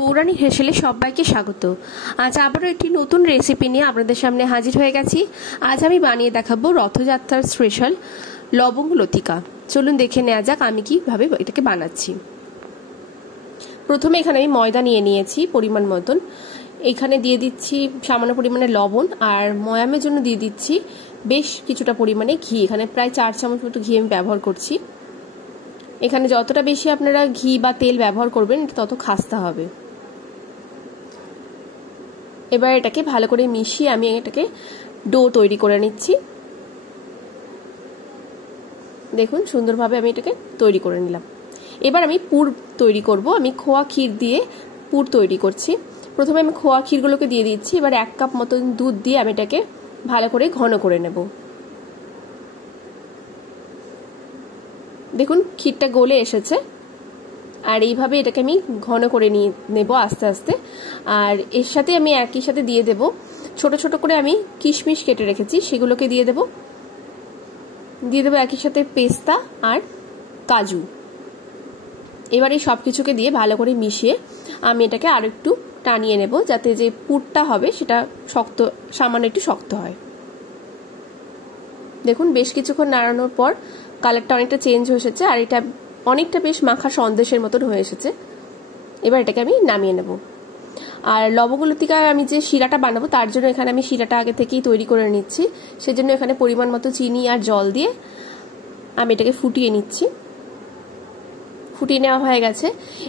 পৌরাণিক হেসেলে সবাইকে স্বাগত। আজ আবারও একটি নতুন রেসিপি নিয়ে আপনাদের সামনে হাজির হয়ে গেছি। আজ আমি বানিয়ে দেখাবো রথযাত্রার স্পেশাল লবঙ্গ লতিকা। চলুন দেখে নেওয়া যাক আমি কিভাবে এটাকে বানাচ্ছি। প্রথমে এখানে আমি ময়দা নিয়ে নিয়েছি পরিমাণ মতন। এখানে দিয়ে দিচ্ছি সামান্য পরিমাণে লবণ, আর ময়ামের জন্য দিয়ে দিচ্ছি বেশ কিছুটা পরিমাণে ঘি। এখানে প্রায় 4 চামচ মতো ঘি আমি ব্যবহার করছি। এখানে যতটা বেশি আপনারা ঘি বা তেল ব্যবহার করবেন তত খাস্তা হবে। এবার এটাকে ভালো করে মিশিয়ে আমি এটাকে ডো তৈরি করে নিচ্ছি। দেখুন সুন্দরভাবে আমি এটাকে তৈরি করে নিলাম। এবার আমি পুর তৈরি করব। আমি খোয়া ক্ষীর দিয়ে পুর তৈরি করছি। প্রথমে আমি খোয়া ক্ষীরগুলোকে দিয়ে দিচ্ছি। এবার 1 কাপ মতন দুধ দিয়ে আমি এটাকে ভালো করে ঘন করে নেব। দেখুন ক্ষীরটা গলে এসেছে, আর এইভাবে এটাকে আমি ঘন করে নিয়ে নেব আস্তে আস্তে। আর এর সাথে আমি একই সাথে দিয়ে দেব ছোট ছোট করে আমি কিশমিশ কেটে রেখেছি, সেগুলোকে দিয়ে দেব একই সাথে পেস্তা আর কাজু। এবার এই সব কিছুকে দিয়ে ভালো করে মিশিয়ে আমি এটাকে আর একটু টানিয়ে নেব, যাতে যে পুরটা হবে সেটা শক্ত, সামান্য একটু শক্ত হয়। দেখুন বেশ কিছুক্ষণ নাড়ানোর পর কালারটা অনেকটা চেঞ্জ হয়ে এসেছে, আর এটা অনেকটা বেশ মাখা সন্দেশের মতন হয়ে এসেছে। এবার এটাকে আমি নামিয়ে নেব। আর লবঙ্গ লতিকায় আমি যে শিরাটা বানাবো তার জন্য এখানে আমি শিরাটা আগে থেকেই তৈরি করে নিচ্ছি। সেজন্য এখানে পরিমাণ মতো চিনি আর জল দিয়ে আমি এটাকে ফুটিয়ে নিচ্ছি। ফুটিয়ে নেওয়া হয়ে গেছে।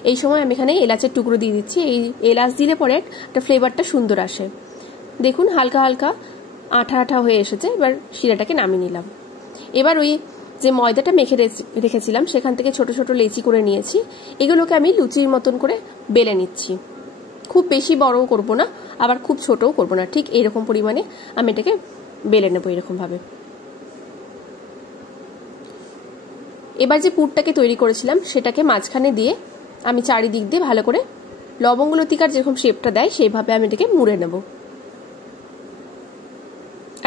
এই সময় আমি এখানে এলাচের টুকরো দিয়ে দিচ্ছি। এই এলাচ দিলে পরে একটা ফ্লেভারটা সুন্দর আসে। দেখুন হালকা হালকা আঠা আঠা হয়ে এসেছে। এবার শিরাটাকে নামিয়ে নিলাম। এবার ওই যে ময়দাটা মেখে রেখেছিলাম সেখান থেকে ছোট ছোট লেচি করে নিয়েছি। এগুলোকে আমি লুচির মতন করে বেলে নিচ্ছি। খুব বেশি বড়ও করব না, আবার খুব ছোটও করব না, ঠিক এরকম পরিমাণে আমি এটাকে বেলে নেব এরকমভাবে। এবার যে পুরটাকে তৈরি করেছিলাম সেটাকে মাঝখানে দিয়ে আমি চারিদিক দিয়ে ভালো করে লবঙ্গ লতিকার যেরকম শেপটা দেয় সেইভাবে আমি এটাকে মুড়ে নেব।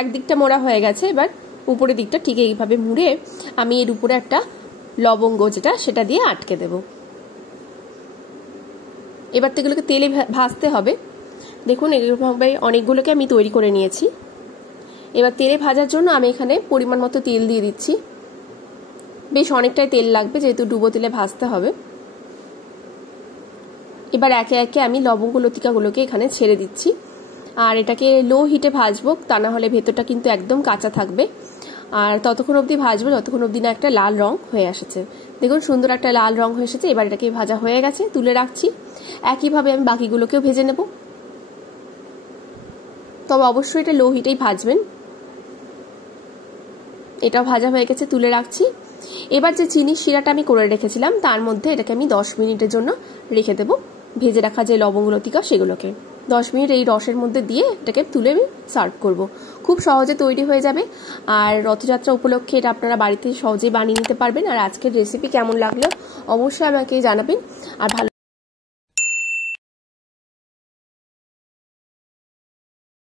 একদিকটা মোড়া হয়ে গেছে। এবার উপরের দিকটা ঠিক এইভাবে মুড়ে আমি এর উপরে একটা লবঙ্গ যেটা সেটা দিয়ে আটকে দেব। এবার তো এগুলোকে তেলে ভাজতে হবে। দেখুন এরকমভাবে অনেকগুলোকে আমি তৈরি করে নিয়েছি। এবার তেলে ভাজার জন্য আমি এখানে পরিমাণ মতো তেল দিয়ে দিচ্ছি। বেশ অনেকটাই তেল লাগবে যেহেতু ডুবো তেলে ভাজতে হবে। এবার একে একে আমি লবঙ্গ লতিকাগুলোকে এখানে ছেড়ে দিচ্ছি। আর এটাকে লো হিটে ভাজবো, তা না হলে ভেতরটা কিন্তু একদম কাঁচা থাকবে। আর ততক্ষণ অবধি ভাজবো যতক্ষণ অবধি না একটা লাল রং হয়ে এসেছে। দেখুন সুন্দর একটা লাল রং হয়ে এসেছে। এবার এটাকে ভাজা হয়ে গেছে, তুলে রাখছি। একইভাবে আমি বাকিগুলোকেও ভেজে নেব, তবে অবশ্যই এটা লো হিটেই ভাজবেন। এটাও ভাজা হয়ে গেছে, তুলে রাখছি। এবার যে চিনির শিরাটা আমি করে রেখেছিলাম তার মধ্যে এটাকে আমি 10 মিনিটের জন্য রেখে দেবো। ভেজে রাখা যে লবঙ্গ লতিকা সেগুলোকে 10 মিনিট এই রসের মধ্যে দিয়ে এটাকে তুলে আমি সার্ভ করব। খুব সহজে তৈরি হয়ে যাবে। আর রথযাত্রা উপলক্ষে এটা আপনারা বাড়িতে সহজেই বানিয়ে নিতে পারবেন। আর আজকের রেসিপি কেমন লাগলো অবশ্যই আমাকে জানাবেন। আর ভালো